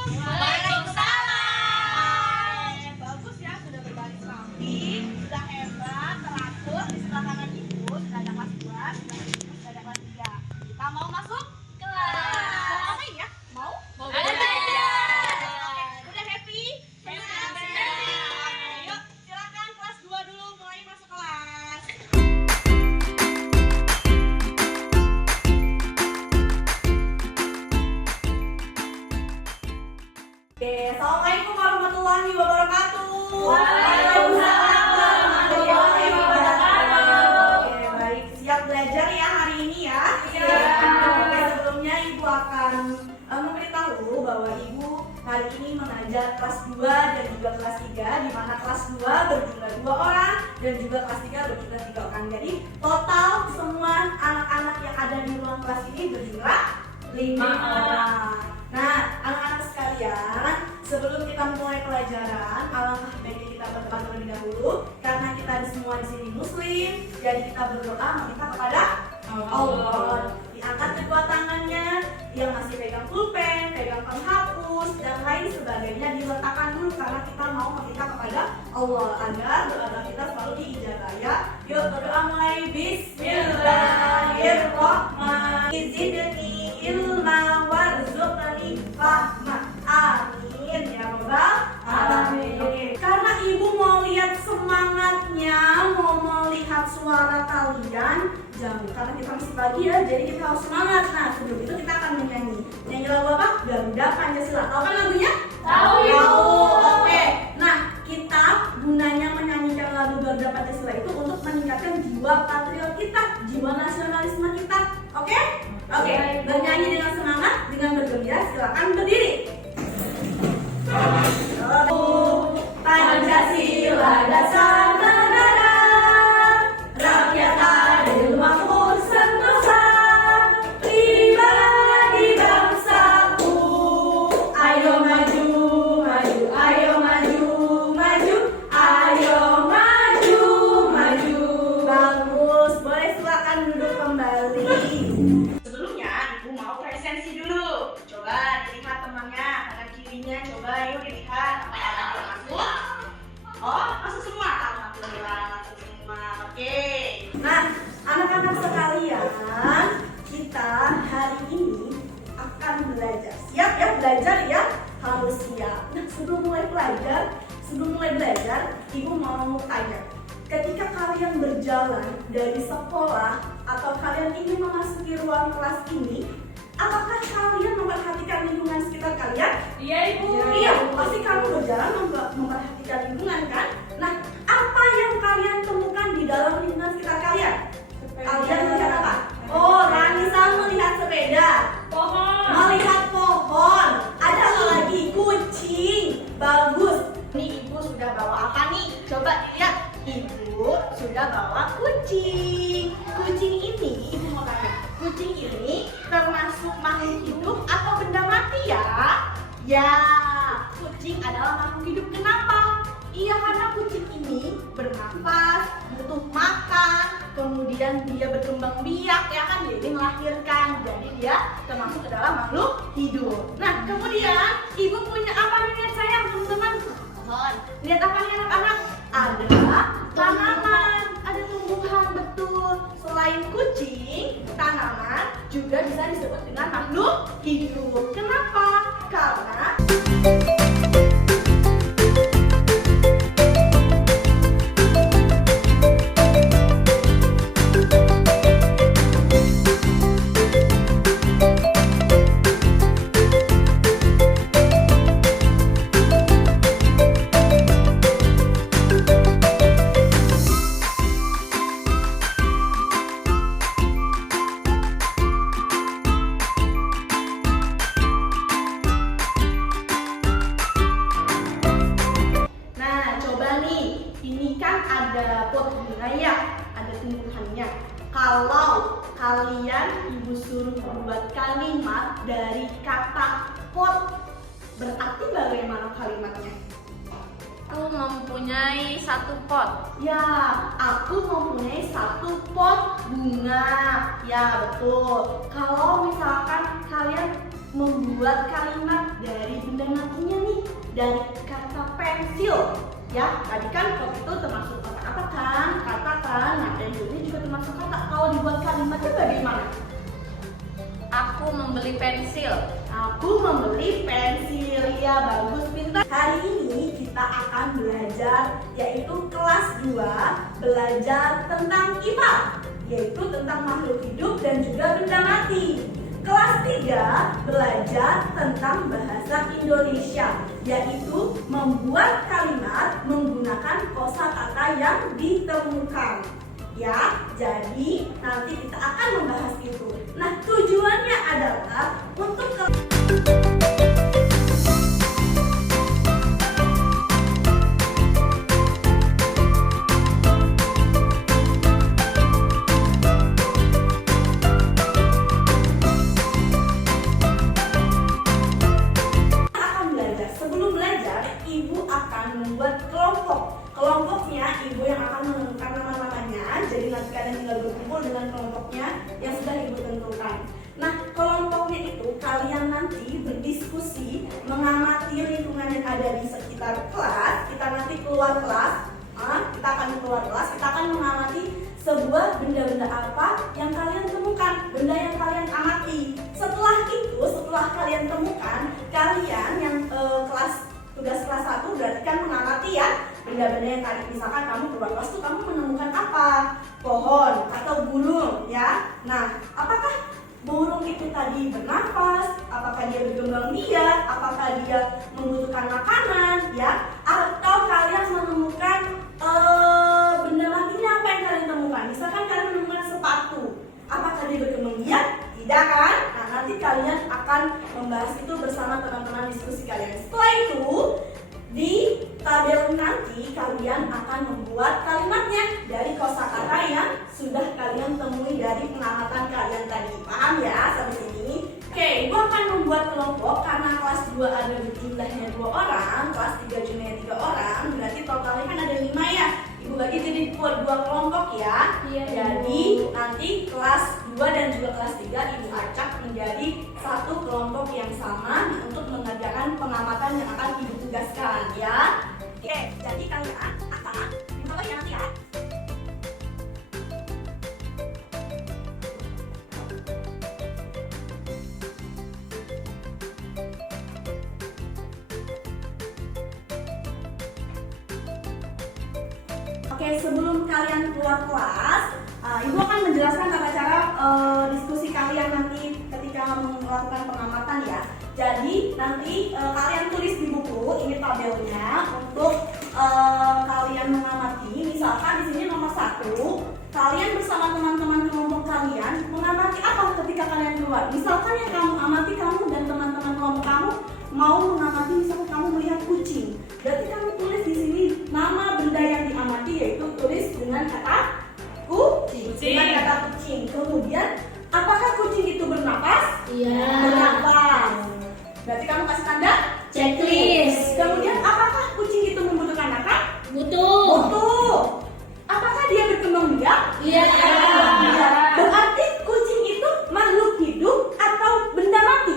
Waalaikumsalam. Bagus ya, sudah berbaris rapi, sudah hebat, teratur. Di sebelah kanan ibu sudah ada kelas 2, sebelah ibu sudah ada kelas 3. Kita mau masuk kelas. Mau ngapain ya? Mau? Mau belajar. Udah happy? Yuk, silakan kelas 2 dulu mulai masuk kelas. Assalamualaikum warahmatullahi wabarakatuh. Waalaikumsalam warahmatullahi wabarakatuh. Oke, baik. Siap belajar ya hari ini ya? Siap. Oke, sebelumnya Ibu akan memberitahu bahwa Ibu hari ini mengajar kelas 2 dan juga kelas 3, di mana kelas 2 berjumlah 2 orang dan juga kelas 3 berjumlah 3 orang. Jadi total semua anak-anak yang ada di ruang kelas ini berjumlah 5 orang. Nah, anak-anak sekalian, sebelum kita mulai pelajaran, alangkah baiknya kita berdoa terlebih dahulu karena kita semua di sini muslim. Jadi kita berdoa meminta kepada Allah. Diangkat kedua tangannya, yang masih pegang pulpen, pegang penghapus dan lain sebagainya diletakkan dulu karena kita mau meminta kepada Allah agar doa kita selalu diijabah ya. Yuk berdoa mulai. Bismillahirrahmanirrahim. Zidni ilma warzuqni fahma. Amin ya rabbal alamin. Karena ibu mau lihat semangatnya, mau melihat suara kalian, jangan karena kita masih pagi ya, jadi kita harus semangat. Nah sebelum itu kita akan menyanyi. Nyanyi lagu apa? Garuda Pancasila. Tahu kan lagunya? Tahu. Oke. Nah kita gunanya menyanyikan lagu Garuda Pancasila itu untuk meningkatkan jiwa patriot kita, jiwa nasionalisme kita. Oke? Oke. Bernyanyi dengan semangat, dengan bergembira. Silakan berdiri. Pancasila dasar negara, rakyat adil makmur sentosa, pribadi bangsaku. Ayo maju, maju, ayo maju, maju, ayo maju, maju. Bagus, boleh silakan duduk kembali. Sebelumnya ibu mau presensi dulu. Coba dilihat temannya, kanan kirinya. Coba yuk dilihat apakah ada yang masuk. Oh, masuk semua. Alhamdulillah masuk semua. Oke. Nah, anak-anak sekalian, kita hari ini akan belajar. Siap ya belajar ya? Harus siap. Nah, sebelum mulai belajar, ibu mau tanya. Ketika kalian berjalan dari sekolah atau kalian ingin memasuki ruang kelas ini, apakah kalian memperhatikan lingkungan sekitar kalian? Iya, Ibu. Iya, pasti kamu berjalan memperhatikan lingkungan kan? Nah, apa yang kalian temukan di dalam lingkungan sekitar kalian? Kalian melihat apa? Oh, Ranisa melihat sepeda, Pohon. melihat pohon. Ada apa lagi? Kucing. Bagus. Nih ibu sudah bawa apa nih? Coba dilihat. Ibu sudah bawa kucing. Kucing ini, ibu mau tanya. Kucing ini termasuk makhluk hidup atau benda mati ya? Ya, kucing adalah makhluk hidup. Kenapa? Iya, karena kucing ini bernafas, butuh makan, kemudian dia berkembang biak ya kan, jadi melahirkan. Jadi dia termasuk adalah makhluk hidup. Nah, kemudian ibu punya apa nih lihat sayang teman-teman? Lihat apa nih anak-anak? Ada tanaman, ada tumbuhan, betul. Selain kucing, tanaman juga bisa disebut dengan makhluk hidup. Kenapa? Karena kalau kalian ibu suruh membuat kalimat dari kata pot, berarti bagaimana kalimatnya? Aku mempunyai satu pot. Ya, aku mempunyai satu pot bunga. Ya, betul. Kalau misalkan kalian membuat kalimat dari benda matinya nih, dari kata pensil. Ya, tadi kan pot itu termasuk kata-kata kan, kata kan. Nah, pensil ini juga termasuk kata. Kalau dibuat kalimatnya bagaimana? Aku membeli pensil. Aku membeli pensil. Ya, bagus, pintar. Hari ini kita akan belajar, yaitu kelas 2, belajar tentang IPA, yaitu tentang makhluk hidup dan juga benda mati. Kelas 3 belajar tentang bahasa Indonesia, yaitu membuat kalimat menggunakan kosakata yang ditemukan. Ya, jadi nanti kita akan membahas itu. Nah, tujuannya adalah untuk membuat kelompok. Kelompoknya ibu yang akan menentukan nama-namanya. Jadi nanti kalian tinggal berkumpul dengan kelompoknya yang sudah ibu tentukan. Nah, kelompoknya itu kalian nanti berdiskusi, mengamati lingkungan yang ada di sekitar kelas. Kita nanti keluar kelas, kita akan mengamati sebuah benda-benda apa yang kalian temukan, benda yang kalian amati. Setelah itu, setelah kalian temukan, kalian yang tugas kelas 1 berarti kan mengamati ya benda-benda yang tadi. Misalkan kamu keluar kelas tuh kamu menemukan apa? Pohon atau burung ya. Nah, apakah burung itu tadi bernafas? Apakah dia berkembang biak? Apakah dia membutuhkan makanan ya? Atau kalian menemukan benda matinya, apa yang kalian temukan? Misalkan kalian menemukan sepatu, apakah dia berkembang biak? Tidak kan? Nah, nanti kalian akan membahas itu bersama teman-teman diskusi kalian. Setelah itu, di tabel nanti kalian akan membuat kalimatnya dari kosakata yang sudah kalian temui dari pengamatan kalian tadi. Paham ya sampai sini? Oke, ibu akan membuat kelompok karena kelas 2 ada jumlahnya 2 orang, kelas 3 jumlahnya 3 orang, berarti totalnya kan ada 5 ya. Ibu bagi jadi buat 2 kelompok ya. Iya, jadi nanti kelas 2 dan juga kelas 3 ibu acak menjadi satu kelompok yang sama untuk mengerjakan pengamatan yang akan ibu tugaskan ya. Oke, jadi kalian akan dimulai ya nanti ya. Oke, sebelum kalian keluar kelas, ibu akan menjelaskan tata cara diskusi kalian nanti ketika melakukan pengamatan ya. Jadi nanti kalian tulis di buku, ini tabelnya untuk kalian mengamati. Misalkan di sini nomor 1, kalian bersama teman-teman kelompok kalian mengamati apa ketika kalian keluar. Misalkan yang kamu amati, kamu dan teman-teman kelompok kamu mau mengamati, misalkan kamu melihat kucing. Berarti kamu tulis di sini nama benda yang diamati, yaitu tulis dengan kata kucing. Dengan kata kucing. Kemudian, apakah kucing itu bernapas? Iya. Bernapas. Berarti kamu kasih tanda Checklist. Kemudian, apakah kucing itu membutuhkan makan? Butuh. Butuh. Apakah dia berkembang biak? Iya. Iya. Berarti kucing itu makhluk hidup atau benda mati?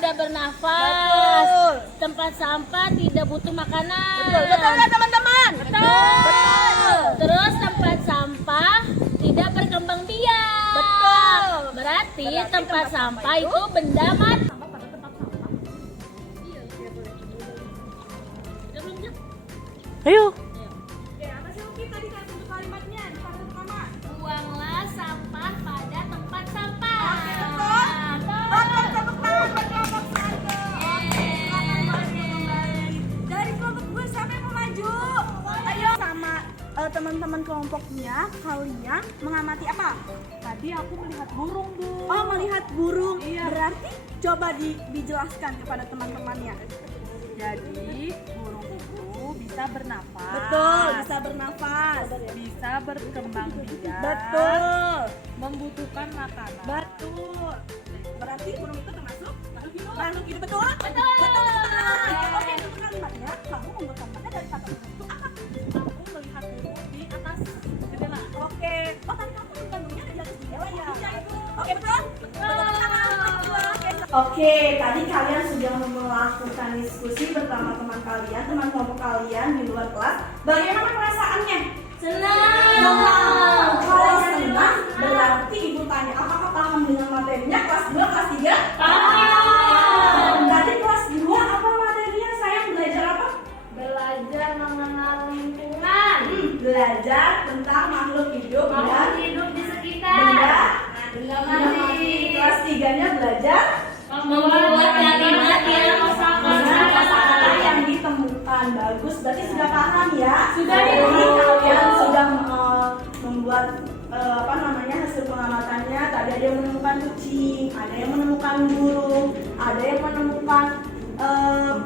tidak bernafas. Betul. Tempat sampah tidak butuh makanan. Betul nggak teman-teman? Betul. Terus tempat sampah tidak berkembang biak. Betul. Berarti tempat sampah itu benda mati. Ayo. Oke, apa sih Uki tadi kan untuk kalimatnya? Di kalimat pertama. Buanglah sampah pada tempat sampah. Oke, betul. Oke, tepuk tangan buat kelompok satu. Oke, silakan maju kembali. Dari kelompok gue siapa yang mau maju? Ayo sama teman-teman kelompoknya, kalian mengamati apa? Tadi aku melihat burung, Bu. Oh, melihat burung. Iya. Berarti coba dijelaskan kepada teman-temannya. Jadi burung itu bisa bernafas. Betul, bisa bernafas. Bisa berkembang biak. Betul. Membutuhkan makanan. Betul. Berarti burung itu termasuk makhluk hidup, betul? Betul. Oke, untuk kalimatnya kamu membuat kalimatnya dari kata burung itu apa? Aku melihat burung di atas jendela. Oke. Oh, tadi kamu bukan burungnya ada di atas jendela ya? Iya, itu. Oke, betul? Oke, tadi kalian sudah melakukan diskusi bersama teman kalian, teman kelompok kalian di luar kelas. Bagaimana perasaannya? Senang. Kalau senang, berarti ibu tanya, apakah paham dengan materinya? Kelas 2, kelas 3? Paham. Tadi kelas 2 apa materinya? Sayang belajar apa? Belajar mengenal lingkungan. Belajar tentang makhluk hidup dan Hidup di benda sekitar. benda mati. Kelas 3-nya belajar Membuat kalimat yang kosakata yang ditemukan. Bagus, berarti sudah paham ya? Sudah, Jadi Ibu. kalian sudah membuat hasil pengamatannya. Tadi ada yang menemukan kucing, ada yang menemukan burung, ada yang menemukan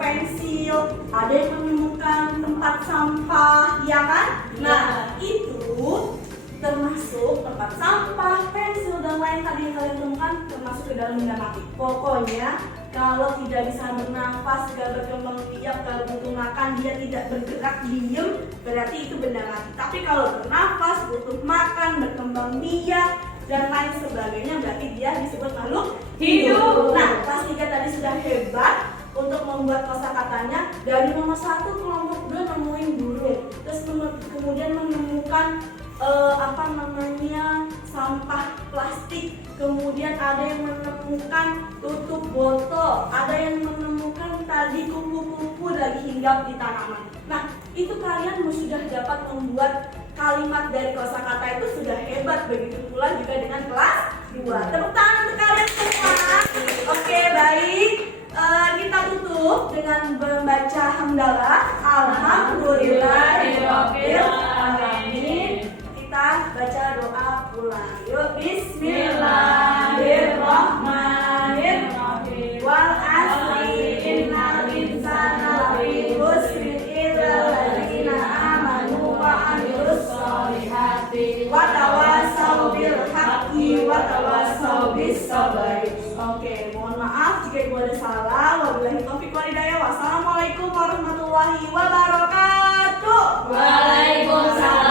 pensil, ada yang menemukan tempat sampah, ya kan? Nah, itu termasuk tempat sampah, pensil, dan lain tadi yang kalian temukan termasuk ke dalam benda mati. Pokoknya kalau tidak bisa bernafas, gak berkembang biak, gak butuh makan, dia tidak bergerak, diem, berarti itu benda mati. Tapi kalau bernafas, butuh makan, berkembang biak, dan lain sebagainya, berarti dia disebut makhluk hidup. Nah, kelas 3 tadi sudah hebat untuk membuat kosakatanya. Dari nomor 1 kelompok 2 nemuin burung, terus kemudian menemukan sampah plastik, kemudian ada yang menemukan tutup botol, ada yang menemukan tadi kupu-kupu lagi hinggap di tanaman. Nah, itu kalian sudah dapat membuat kalimat dari kosakata itu sudah hebat. Begitu pula juga dengan kelas 2. Tepuk tangan untuk kalian semua. Oke, baik. Kita tutup dengan membaca hamdalah. Alhamdulillahirabbil alamin. Kita baca doa pulang. Yuk, bismillahirrahmanirrahim. Wal asri innal insana lafi khusrin illal ladzina amanu wa amilus solihati wa tawasaw bil haqqi wa tawasaw bis sabri. Oke, mohon maaf jika ibu ada salah. Wabillahi taufiq wal hidayah. Wassalamualaikum warahmatullahi wabarakatuh. Waalaikumsalam.